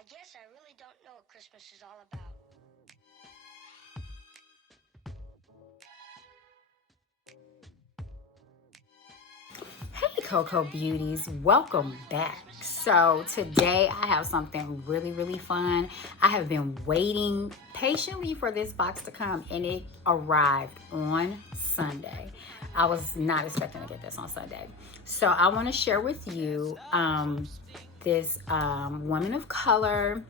I guess I really don't know what Christmas is all about. Hey CoCo Beauties, welcome back. So today I have something really fun. I have been waiting patiently for this box to come and it arrived on Sunday. I was not expecting to get this on Sunday. So I want to share with you this woman of color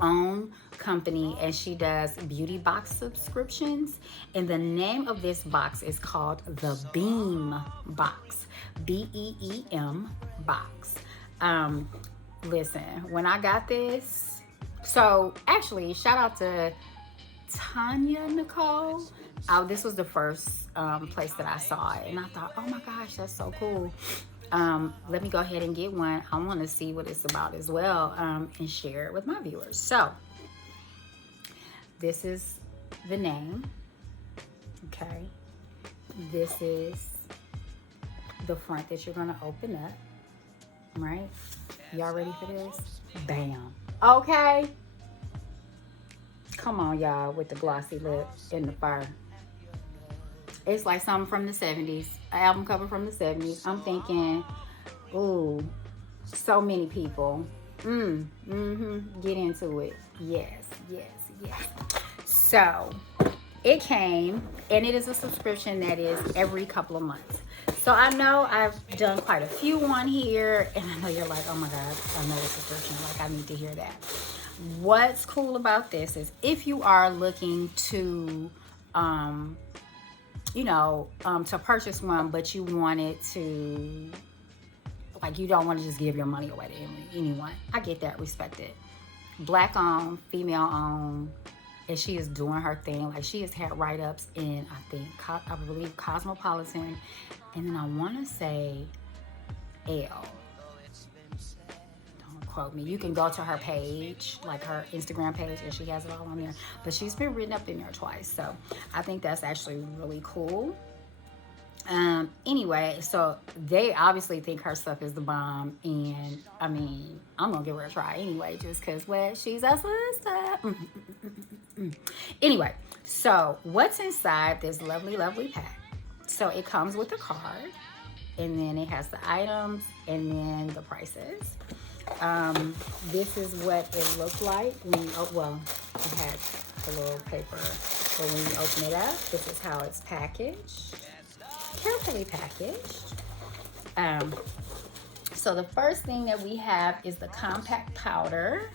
own company, and she does beauty box subscriptions, and the name of this box is called the Beem Box, Beem Box. Listen, when I got this, so actually shout out to Tanya Nicole. This was the first place that I saw it, and I thought, oh my gosh, that's so cool. Let me go ahead and get one. I want to see what it's about as well, and share it with my viewers. So this is the name. Okay, this is the front that you're going to open up. Right, y'all ready for this? Bam. Okay, come on y'all, with the glossy lip and the fur. It's like something from the 70s, an album cover from the 70s. I'm thinking, ooh, so many people. Get into it. Yes. So it came, and it is a subscription that is every couple of months. So I know I've done quite a few on here, and I know you're like, oh my God, another subscription. Like, I need to hear that. What's cool about this is if you are looking to to purchase one, but you want it to, like, you don't want to just give your money away to anyone. I get that, respect it. Black owned, female owned, and she is doing her thing. Like, she has had write-ups in, I believe, Cosmopolitan, and then I want to say Elle. Quote me. You can go to her page, like her Instagram page, and she has it all on there. But she's been written up in there twice, so I think that's actually really cool. Anyway, so they obviously think her stuff is the bomb, and I mean, I'm gonna give her a try anyway, just because, well, she's a sister. Anyway, so what's inside this lovely pack? So it comes with a card, and then it has the items, and then the prices. This is what it looked like when you, it had a little paper, but when you open it up, this is how it's packaged, carefully packaged. So the first thing that we have is the compact powder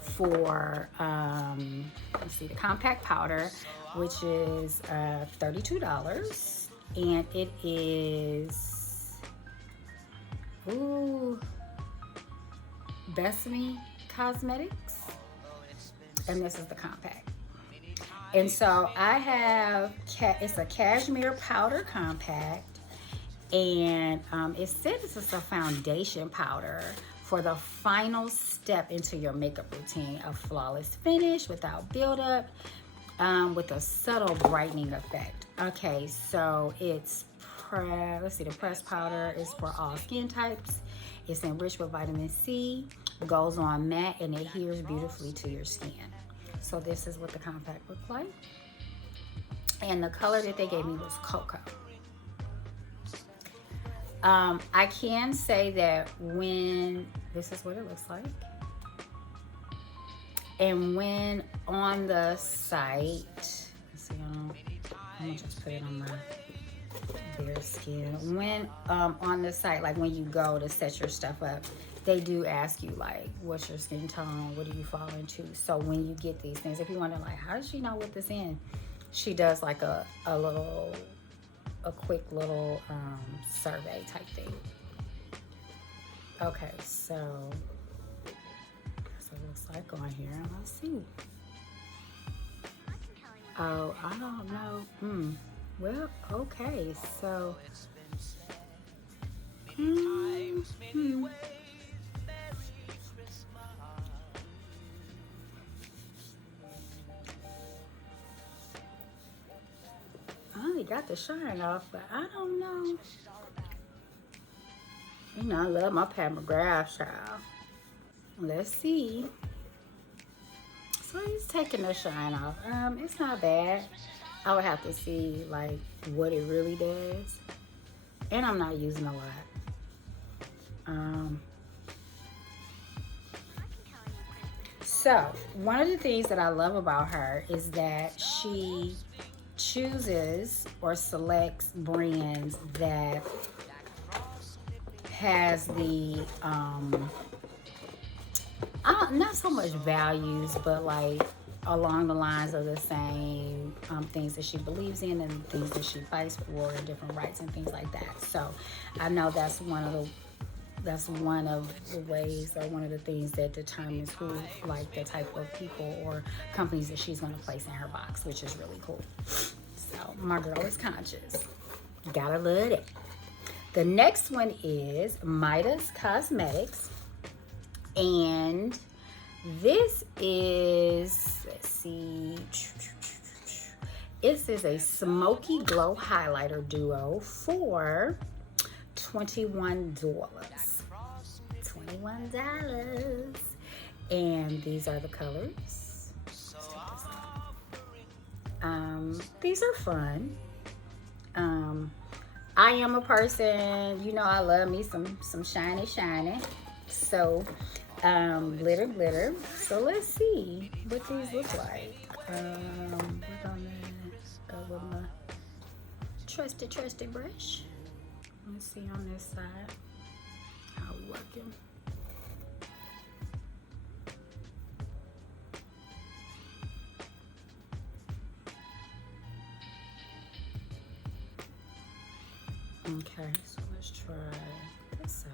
for, the compact powder, which is $32, and it is, Besame Cosmetics, and this is the compact. And so I have, it's a cashmere powder compact, and it says it's a foundation powder for the final step into your makeup routine. A flawless finish without buildup, with a subtle brightening effect. Okay, so it's, the pressed powder is for all skin types. It's enriched with vitamin C, goes on matte, and adheres beautifully to your skin. So this is what the compact looks like. And the color that they gave me was CoCo. I can say that when, this is what it looks like. And when on the site, let's see, I'm gonna just put it on my bare skin. When on the site, like when you go to set your stuff up, they do ask you, like, what's your skin tone, what do you fall into? So when you get these things, if you wonder, like, how does she know what this in, she does like a quick little survey type thing. Okay, so that's what it looks like on here. Let's see. Oh, I don't know. Well, okay, so I only got the shine off, but I don't know. You know, I love my Pat McGrath, child. let's see. So he's taking the shine off. It's not bad. I would have to see like what it really does. And I'm not using a lot. So one of the things that I love about her is that she chooses or selects brands that has the not so much values, but like along the lines of the same things that she believes in and things that she fights for and different rights and things like that. So I know that's one of the ways or one of the things that determines who, like the type of people or companies that she's going to place in her box, which is really cool. So my girl is conscious. Gotta love it. The next one is Midas Cosmetics, and this is, let's see, this is a smoky glow highlighter duo for $21. $21. And these are the colors. Let's take this off. These are fun. I am a person, you know, I love me some shiny. So glitter. So let's see what these look like. We're gonna go with my trusty brush. Let's see on this side how we working. Okay, so let's try this side.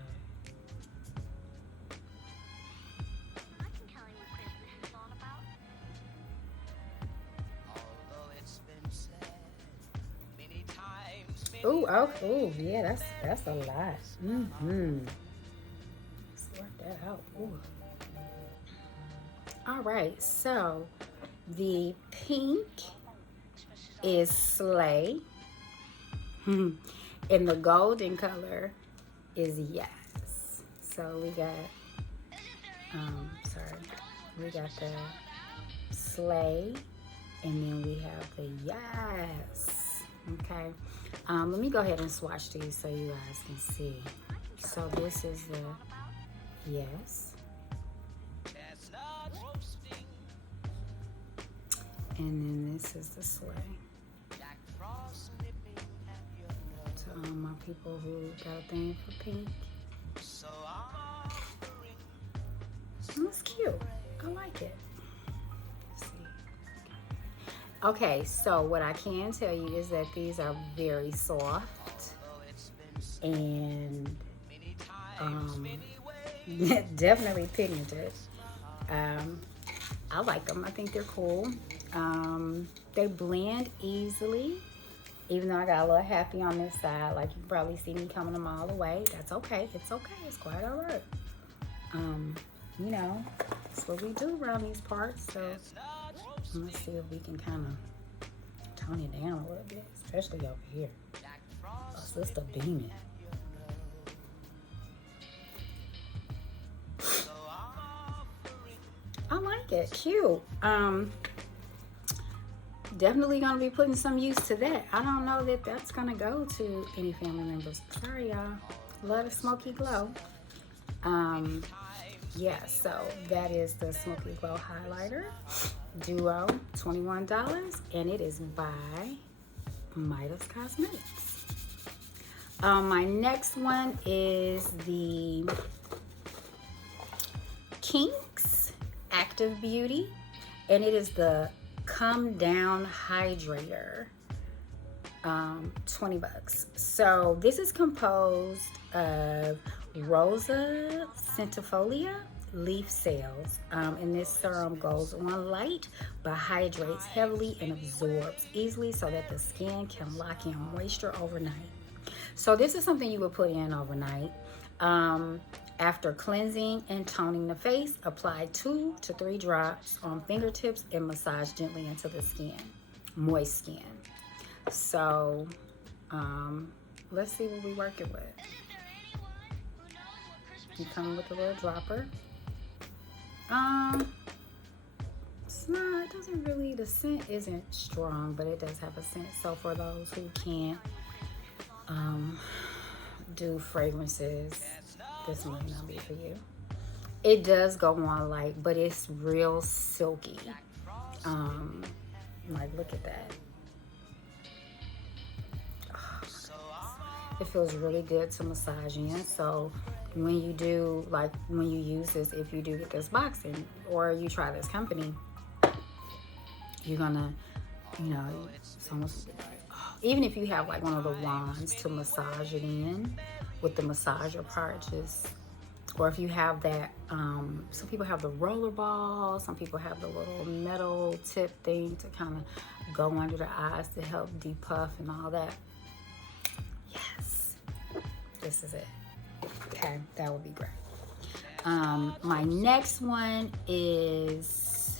I can tell you what Christmas is all about. Although it's been said many times. Oh, yeah, that's a lot. Sort that out. Ooh. All right, so the pink is Slay. And the golden color is Yes. So we got, we got the Slay, and then we have the Yes. Okay. Let me go ahead and swatch these so you guys can see. So this is the Yes. And then this is the Slay. To all my people who got a thing for pink. That's cute. I like it. Let's see. Okay, so what I can tell you is that these are very soft and definitely pigmented. I like them. I think they're cool. They blend easily, even though I got a little happy on this side. Like, you can probably see me coming a mile away. That's okay. It's okay. It's quite all right. You know, that's what we do around these parts. So let's see if we can kind of tone it down a little bit, especially over here. Oh, sister beaming. I like it. Cute. Definitely gonna be putting some use to that. I don't know that that's gonna go to any family members. Sorry, y'all. Love the smoky glow. Yeah, so that is the smoky glow highlighter duo, $21, and it is by Midas Cosmetics. My next one is the Kinks Active Beauty, and it is the Come Down Hydrator, $20. So this is composed of Rosa centifolia leaf cells, and this serum goes on light but hydrates heavily and absorbs easily so that the skin can lock in moisture overnight. So this is something you would put in overnight. After cleansing and toning the face, apply 2 to 3 drops on fingertips and massage gently into the skin, moist skin. So let's see what we're working with. You come with a little dropper. It's not, it doesn't really, the scent isn't strong, but it does have a scent. So for those who can't do fragrances, this might not be for you. It does go on light, but it's real silky. Like, look at that. Oh, it feels really good to massage in. So when you do, like, when you use this, if you do get this box in, or you try this company, you're gonna, you know, it's almost like, oh, even if you have like one of the wands to massage it in with the massager part, just, or if you have that, some people have the roller ball, some people have the little metal tip thing to kind of go under the eyes to help depuff and all that. Yes, this is it. Okay, that would be great. My next one is,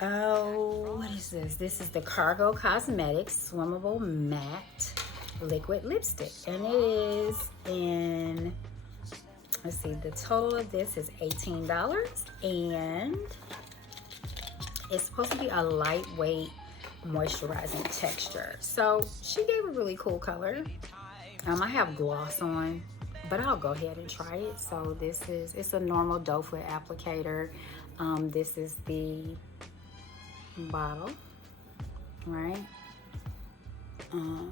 oh, what is this? This is the CoCo Cosmetics Swimmable Matte Liquid Lipstick. And it is in, let's see, the total of this is $18. And it's supposed to be a lightweight moisturizing texture. So she gave a really cool color. I have gloss on, but I'll go ahead and try it. So this is, it's a normal doe foot applicator. This is the bottle, right? You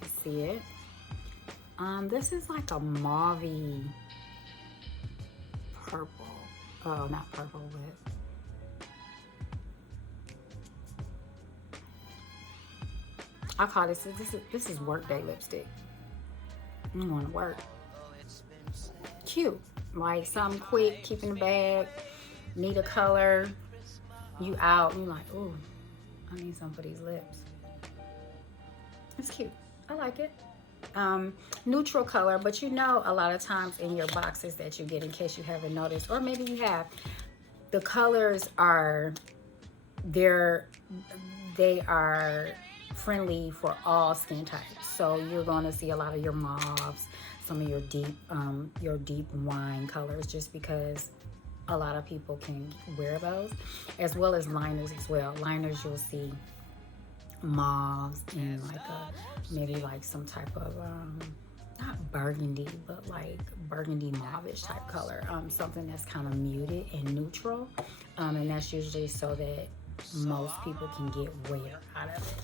can see it. This is like a mauve-y purple. Oh, not purple, but I call this is workday lipstick. You want to work. Cute, like something quick, keep in the bag, need a color, you out, and you're like, ooh, I need some for these lips. It's cute. I like it. Neutral color, but you know, a lot of times in your boxes that you get, in case you haven't noticed, or maybe you have, the colors are, they are friendly for all skin types. So you're going to see a lot of your mauves, some of your deep wine colors, just because a lot of people can wear those, as well as liners as well. Liners, you'll see mauves and like maybe like some type of not burgundy, but like burgundy mauvish type color, something that's kind of muted and neutral, and that's usually so that most people can get wear out of it.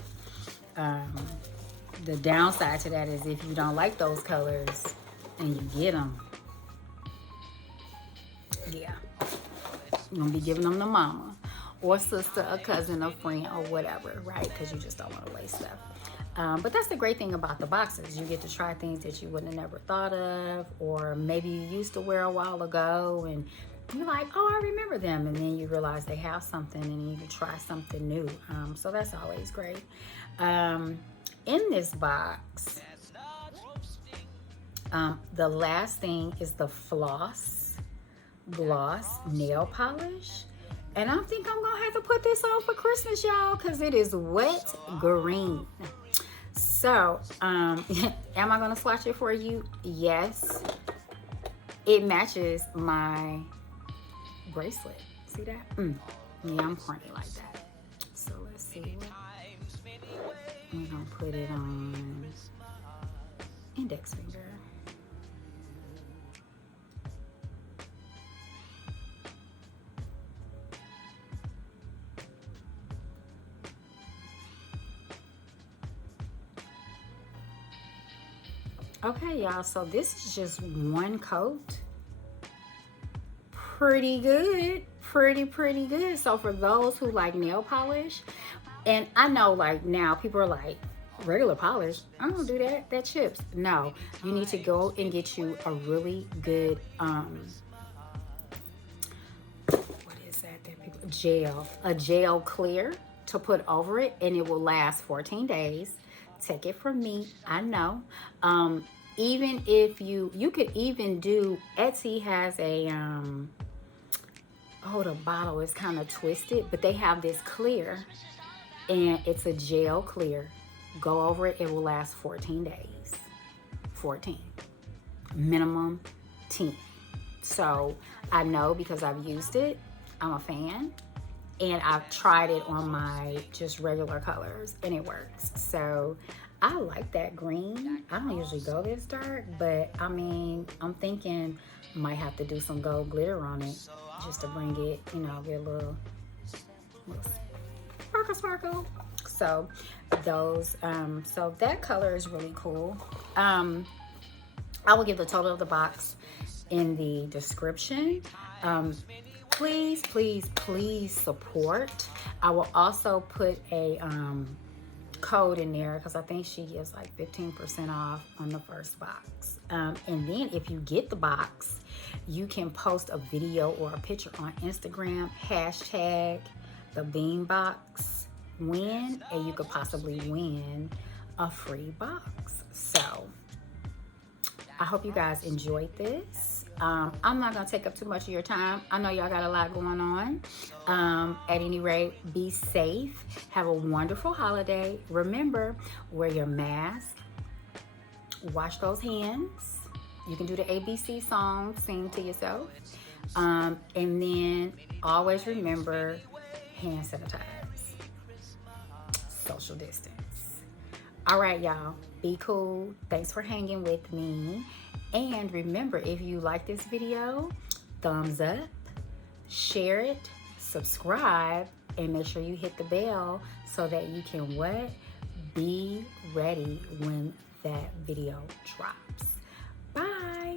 The downside to that is if you don't like those colors and you get them, yeah, you're gonna be giving them to mama or sister, a cousin, a friend, or whatever, right? Because you just don't want to waste stuff. But that's the great thing about the boxes. You get to try things that you wouldn't have never thought of, or maybe you used to wear a while ago and you're like, oh, I remember them. And then you realize they have something and you can try something new. So that's always great. In this box, the last thing is the Floss Gloss Nail Polish. And I think I'm gonna have to put this on for Christmas, y'all, because it is wet green. So, am I gonna swatch it for you? Yes. It matches my bracelet. See that? Yeah, I'm corny like that. So let's see. We're gonna put it on index finger. Okay, y'all, so this is just one coat. Pretty good. Pretty good. So for those who like nail polish, and I know like now people are like, regular polish, I don't do that, that chips. No, you need to go and get you a really good what is that people, gel, a gel clear to put over it, and it will last 14 days. Take it from me, I know. Even if you could even do, Etsy has a oh, the bottle is kind of twisted, but they have this clear, and it's a gel clear. Go over it, it will last 14 days. 14. Minimum 10. So I know because I've used it. I'm a fan. And I've tried it on my just regular colors and it works. So I like that green. I don't usually go this dark, but I mean, I'm thinking might have to do some gold glitter on it just to bring it, you know, get a little sparkle sparkle. So those, so that color is really cool. I will give the total of the box in the description. Please, please, please support. I will also put a code in there because I think she gives like 15% off on the first box. And then if you get the box, you can post a video or a picture on Instagram, hashtag the Beem Box win, and you could possibly win a free box. So I hope you guys enjoyed this. I'm not gonna take up too much of your time. I know y'all got a lot going on. At any rate, be safe. Have a wonderful holiday. Remember, wear your mask. Wash those hands. You can do the ABC song, sing to yourself. And then always remember, hand sanitize. Social distance. All right, y'all. Be cool. Thanks for hanging with me. And remember, if you like this video, thumbs up, share it, subscribe, and make sure you hit the bell so that you can what? Be ready when that video drops.